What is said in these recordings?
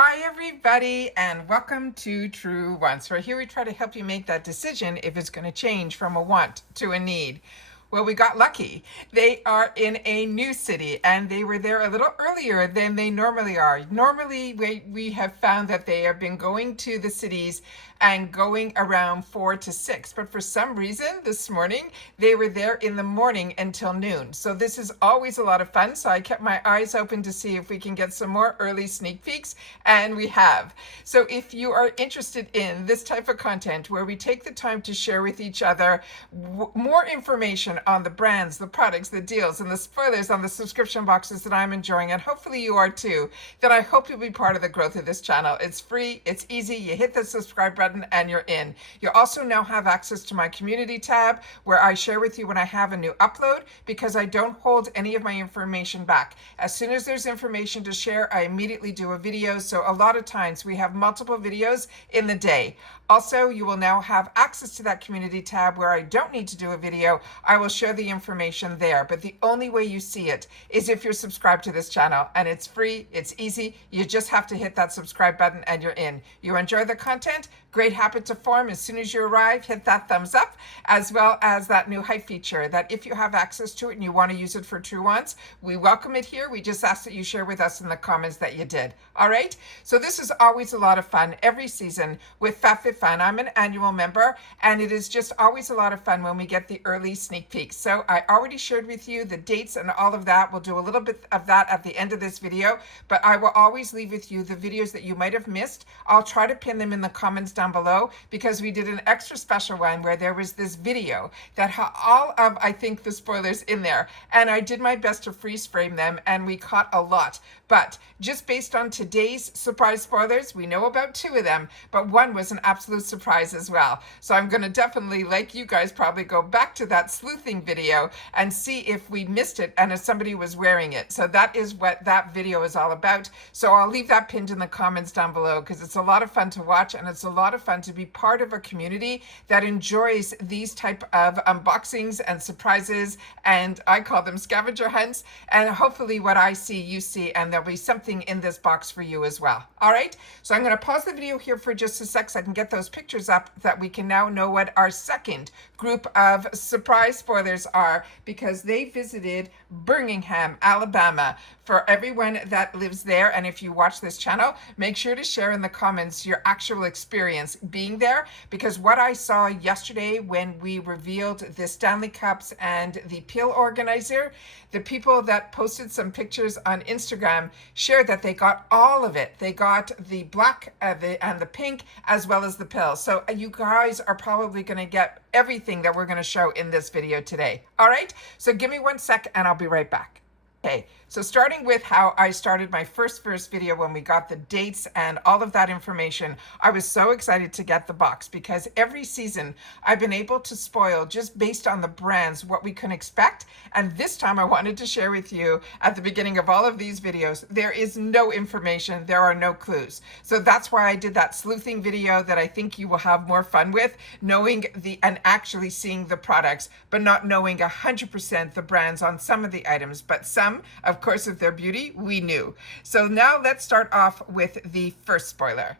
Hi everybody and welcome to True Wants, where here we try to help you make that decision if it's going to change from a want to a need. Well, we got lucky. They are in a new city and they were there a little earlier than they normally are. Normally, we have found that they have been going to the cities and going around 4 to 6. But for some reason, this morning, they were there in the morning until noon. So this is always a lot of fun. So I kept my eyes open to see if we can get some more early sneak peeks, and we have. So if you are interested in this type of content where we take the time to share with each other more information on the brands, the products, the deals, and the spoilers on the subscription boxes that I'm enjoying, and hopefully you are too, then I hope you'll be part of the growth of this channel. It's free, it's easy, you hit the subscribe button and you're in. You also now have access to my community tab where I share with you when I have a new upload, because I don't hold any of my information back. As soon as there's information to share, I immediately do a video. So a lot of times we have multiple videos in the day. Also, you will now have access to that community tab where I don't need to do a video. I will share the information there, but the only way you see it is if you're subscribed to this channel, and it's free, it's easy. You just have to hit that subscribe button and you're in. You enjoy the content? Great habit to form. As soon as you arrive, hit that thumbs up, as well as that new hype feature that if you have access to it and you want to use it for TrueWants, we welcome it here. We just ask that you share with us in the comments that you did. All right. So this is always a lot of fun every season with FabFitFun. I'm an annual member, and it is just always a lot of fun when we get the early sneak peeks. So I already shared with you the dates and all of that. We'll do a little bit of that at the end of this video, but I will always leave with you the videos that you might have missed. I'll try to pin them in the comments down below, because we did an extra special one where there was this video that had all of, I think, the spoilers in there, and I did my best to freeze frame them, and we caught a lot. But just based on today's surprise spoilers, we know about 2 of them, but one was an absolute surprise as well. So I'm going to definitely, like you guys, probably go back to that sleuthing video and see if we missed it and if somebody was wearing it. So that is what that video is all about. So I'll leave that pinned in the comments down below, because it's a lot of fun to watch, and it's a lot of fun to be part of a community that enjoys these type of unboxings and surprises, and I call them scavenger hunts. And hopefully what I see, you see, and there'll be something in this box for you as well. All right, so I'm going to pause the video here for just a sec so I can get those pictures up, that we can now know what our second group of surprise spoilers are, because they visited Birmingham, Alabama. For everyone that lives there, and if you watch this channel, make sure to share in the comments your actual experience being there, because what I saw yesterday when we revealed the Stanley Cups and the peel organizer, the people that posted some pictures on Instagram shared that they got all of it. They got the black and the pink, as well as the pill. So you guys are probably going to get everything that we're going to show in this video today. All right, so give me 1 sec and I'll be right back. Okay, so starting with how I started my first video when we got the dates and all of that information, I was so excited to get the box, because every season I've been able to spoil just based on the brands what we can expect. And this time I wanted to share with you at the beginning of all of these videos, there is no information, there are no clues. So that's why I did that sleuthing video that I think you will have more fun with, knowing and actually seeing the products, but not knowing 100% the brands on some of the items, but some, of course, of their beauty, we knew. So now let's start off with the first spoiler.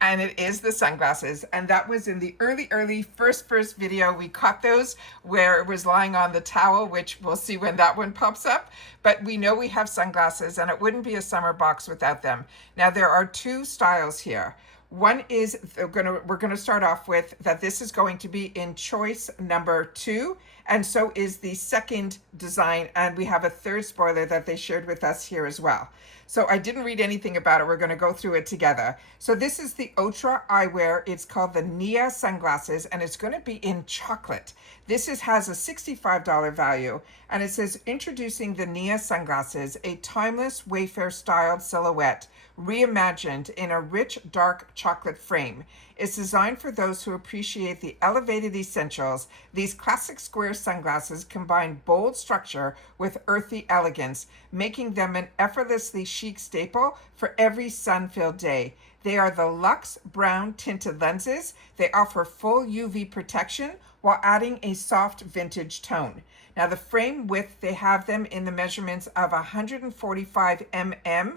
And it is the sunglasses, and that was in the early first video. We caught those where it was lying on the towel, which we'll see when that one pops up. But we know we have sunglasses, and it wouldn't be a summer box without them. Now there are 2 styles here. One is we're going to start off with that this is going to be in choice number 2, and so is the second design, and we have a third spoiler that they shared with us here as well. So I didn't read anything about it. We're going to go through it together. So this is the Atra Eyewear. It's called the Nia sunglasses, and it's going to be in chocolate. This has a $65 value, and it says, introducing the Nia sunglasses, a timeless Wayfair styled silhouette reimagined in a rich dark chocolate frame. It's designed for those who appreciate the elevated essentials. These classic square sunglasses combine bold structure with earthy elegance, making them an effortlessly chic staple for every sun-filled day. They are the luxe brown tinted lenses. They offer full UV protection while adding a soft vintage tone. Now the frame width, they have them in the measurements of 145 mm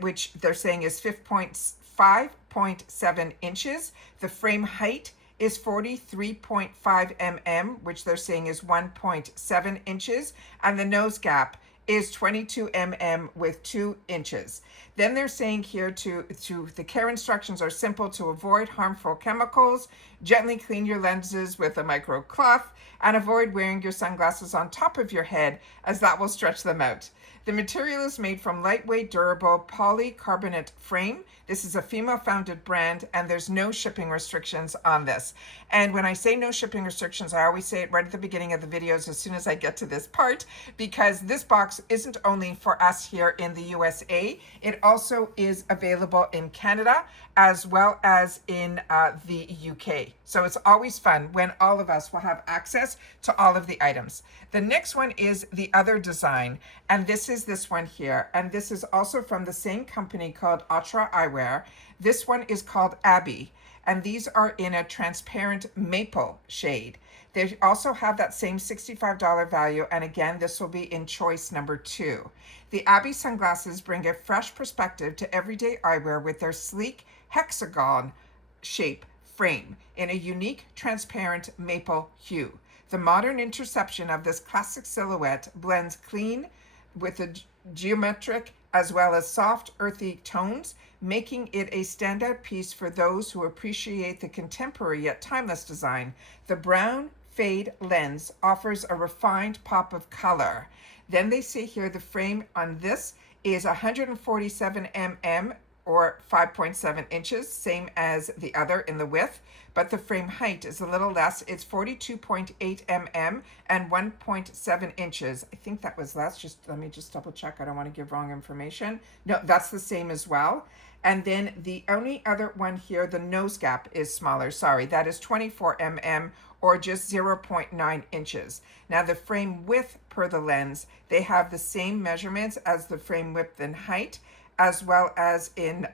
which they're saying is 5.7 inches. The frame height is 43.5 mm, which they're saying is 1.7 inches. And the nose gap is 22 mm with 2 inches. Then they're saying here the care instructions are simple: to avoid harmful chemicals, gently clean your lenses with a micro cloth, and avoid wearing your sunglasses on top of your head, as that will stretch them out. The material is made from lightweight, durable polycarbonate frame. This is a female-founded brand, and there's no shipping restrictions on this. And when I say no shipping restrictions, I always say it right at the beginning of the videos as soon as I get to this part, because this box isn't only for us here in the USA, it also is available in Canada as well as in the UK. So it's always fun when all of us will have access to all of the items. The next one is the other design, and this is this one here. And this is also from the same company called Atra Eyewear. This one is called Abby, and these are in a transparent maple shade. They also have that same $65 value, and again, this will be in choice number 2. The Abby sunglasses bring a fresh perspective to everyday eyewear with their sleek hexagon shape frame in a unique transparent maple hue. The modern interception of this classic silhouette blends clean with the geometric as well as soft, earthy tones, making it a standout piece for those who appreciate the contemporary yet timeless design. The brown fade lens offers a refined pop of color. Then they say here the frame on this is 147 mm or 5.7 inches, same as the other in the width, but the frame height is a little less. It's 42.8 mm and 1.7 inches. I think that was less. Let me just double check. I don't want to give wrong information. No, that's the same as well. And then the only other one here, the nose gap is smaller. Sorry, that is 24 mm or just 0.9 inches. Now the frame width per the lens, they have the same measurements as the frame width and height, as well as in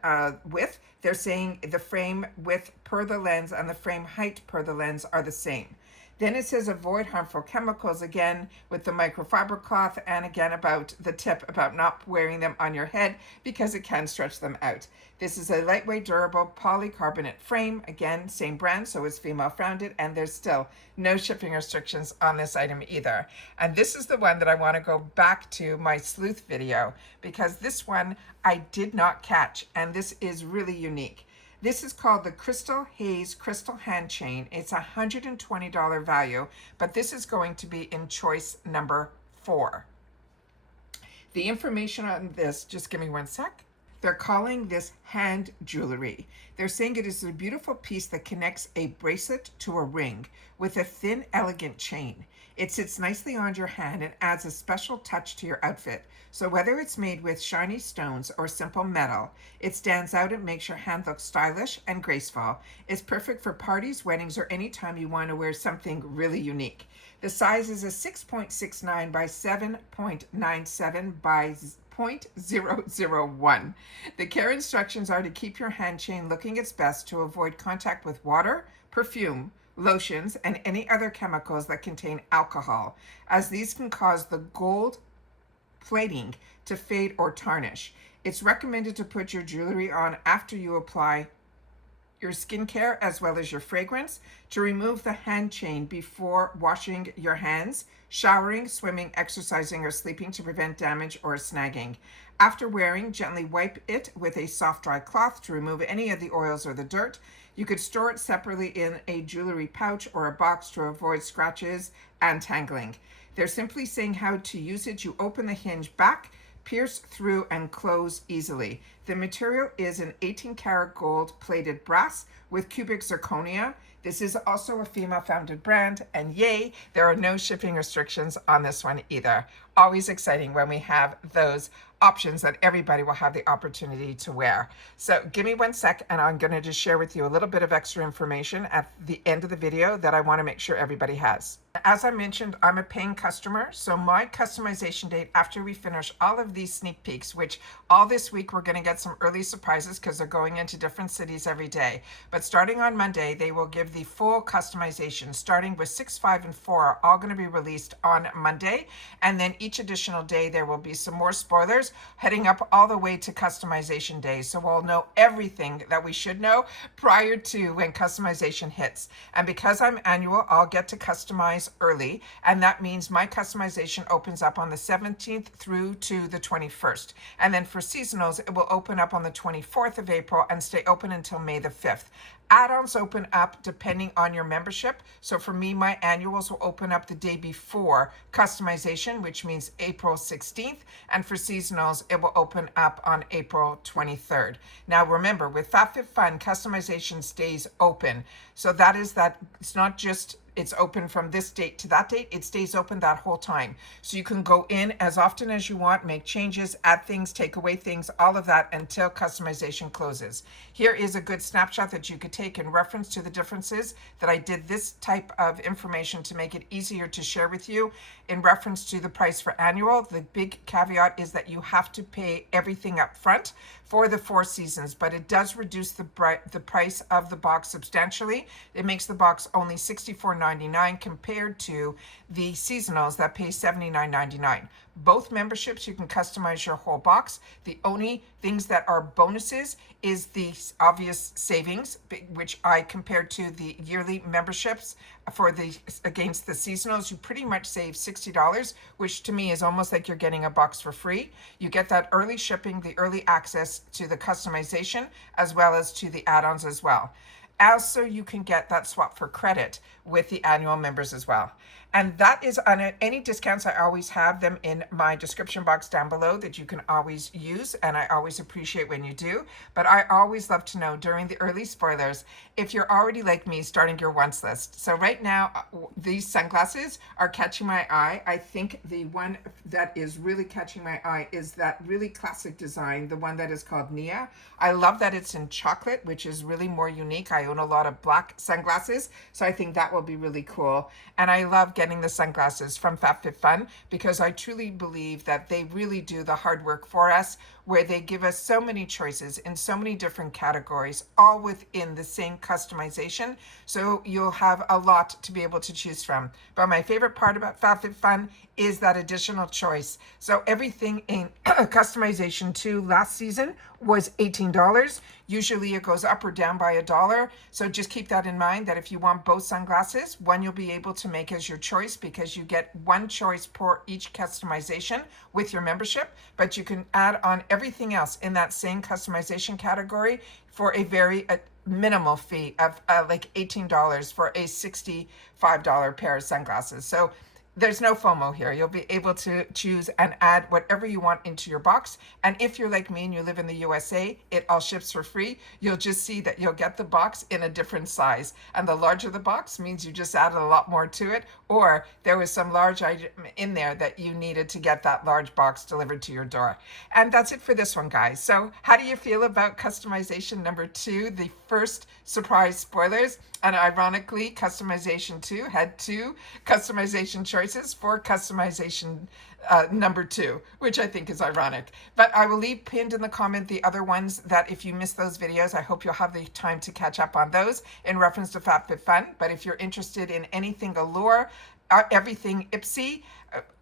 width. They're saying the frame width per the lens and the frame height per the lens are the same. Then it says avoid harmful chemicals, again with the microfiber cloth, and again about the tip about not wearing them on your head because it can stretch them out. This is a lightweight, durable polycarbonate frame. Again, same brand, so it's female founded, and there's still no shipping restrictions on this item either. And this is the one that I want to go back to my sleuth video, because this one I did not catch, and this is really unique. This is called the Crystal Haze Crystal Hand Chain. It's a $120 value, but this is going to be in choice number 4. The information on this, just give me one sec. They're calling this hand jewelry. They're saying it is a beautiful piece that connects a bracelet to a ring with a thin, elegant chain. It sits nicely on your hand and adds a special touch to your outfit. So whether it's made with shiny stones or simple metal, it stands out and makes your hand look stylish and graceful. It's perfect for parties, weddings, or any time you want to wear something really unique. The size is a 6.69 by 7.97 by 0.001. The care instructions are to keep your hand chain looking its best, to avoid contact with water, perfume, lotions, and any other chemicals that contain alcohol, as these can cause the gold plating to fade or tarnish. It's recommended to put your jewelry on after you apply your skincare as well as your fragrance, to remove the hand chain before washing your hands, showering, swimming, exercising, or sleeping to prevent damage or snagging. After wearing, gently wipe it with a soft dry cloth to remove any of the oils or the dirt. You could store it separately in a jewelry pouch or a box to avoid scratches and tangling. They're simply saying how to use it. You open the hinge back, pierce through, and close easily. The material is an 18-karat gold plated brass with cubic zirconia. This is also a female-founded brand, and yay, there are no shipping restrictions on this one either. Always exciting when we have those options that everybody will have the opportunity to wear. So give me one sec, and I'm going to just share with you a little bit of extra information at the end of the video that I want to make sure everybody has. As I mentioned, I'm a paying customer, so my customization date after we finish all of these sneak peeks, which all this week we're going to get some early surprises because they're going into different cities every day. But starting on Monday, they will give the full customization, starting with 6, 5, and 4 are all going to be released on Monday. And then each additional day, there will be some more spoilers heading up all the way to customization day. So we'll know everything that we should know prior to when customization hits. And because I'm annual, I'll get to customize early, and that means my customization opens up on the 17th through to the 21st. And then for seasonals, it will open up on the 24th of April and stay open until May the 5th. Add-ons open up depending on your membership. So for me, my annuals will open up the day before customization, which means April 16th. And for seasonals, it will open up on April 23rd. Now remember, with FabFitFun, customization stays open. So that is that it's not just it's open from this date to that date. It stays open that whole time. So you can go in as often as you want, make changes, add things, take away things, all of that until customization closes. Here is a good snapshot that you could take in reference to the differences that I did this type of information to make it easier to share with you. In reference to the price for annual, the big caveat is that you have to pay everything up front for the 4 seasons, but it does reduce the price of the box substantially. It makes the box only $64.99 compared to the seasonals that pay $79.99. Both memberships, you can customize your whole box. The only things that are bonuses is the obvious savings, which I compared to the yearly memberships for the against the seasonals. You pretty much save $60, which to me is almost like you're getting a box for free. You get that early shipping, the early access to the customization, as well as to the add-ons as well. Also, you can get that swap for credit with the annual members as well. And that is on any discounts. I always have them in my description box down below that you can always use, and I always appreciate when you do. But I always love to know during the early spoilers if you're already like me starting your wants list. So right now, these sunglasses are catching my eye. I think the one that is really catching my eye is that really classic design, the one that is called Nia. I love that it's in chocolate, which is really more unique. I own a lot of black sunglasses, so I think that will be really cool. And I love getting the sunglasses from FabFitFun because I truly believe that they really do the hard work for us, where they give us so many choices in so many different categories, all within the same customization. So you'll have a lot to be able to choose from. But my favorite part about FabFitFun is that additional choice. So everything in customization 2 last season was $18. Usually it goes up or down by $1. So just keep that in mind that if you want both sunglasses, one you'll be able to make as your choice because you get one choice per each customization with your membership, but you can add on everything else in that same customization category for a very minimal fee of like $18 for a $65 pair of sunglasses. So there's no FOMO here. You'll be able to choose and add whatever you want into your box. And if you're like me and you live in the USA, it all ships for free. You'll just see that you'll get the box in a different size. And the larger the box means you just added a lot more to it, or there was some large item in there that you needed to get that large box delivered to your door. And that's it for this one, guys. So how do you feel about customization number 2, the first surprise spoilers? And ironically, customization 2 had 2 customization choices for customization number 2, which I think is ironic. But I will leave pinned in the comment the other ones that if you missed those videos, I hope you'll have the time to catch up on those in reference to FabFitFun. But if you're interested in anything Allure, everything IPSY,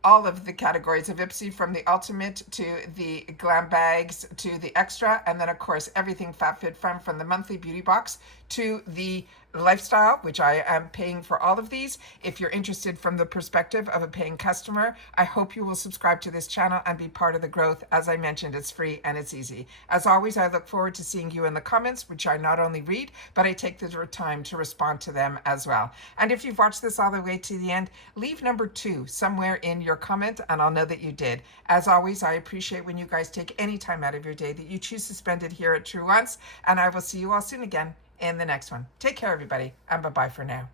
all of the categories of IPSY, from the ultimate to the glam bags to the extra, and then of course everything FabFitFun, from the monthly beauty box to the lifestyle, which I am paying for all of these. If you're interested from the perspective of a paying customer, I hope you will subscribe to this channel and be part of the growth. As I mentioned, it's free and it's easy. As always, I look forward to seeing you in the comments, which I not only read, but I take the time to respond to them as well. And if you've watched this all the way to the end, leave number 2 somewhere in your comment and I'll know that you did. As always, I appreciate when you guys take any time out of your day that you choose to spend it here at TrueWants, and I will see you all soon again in the next one. Take care, everybody, and bye-bye for now.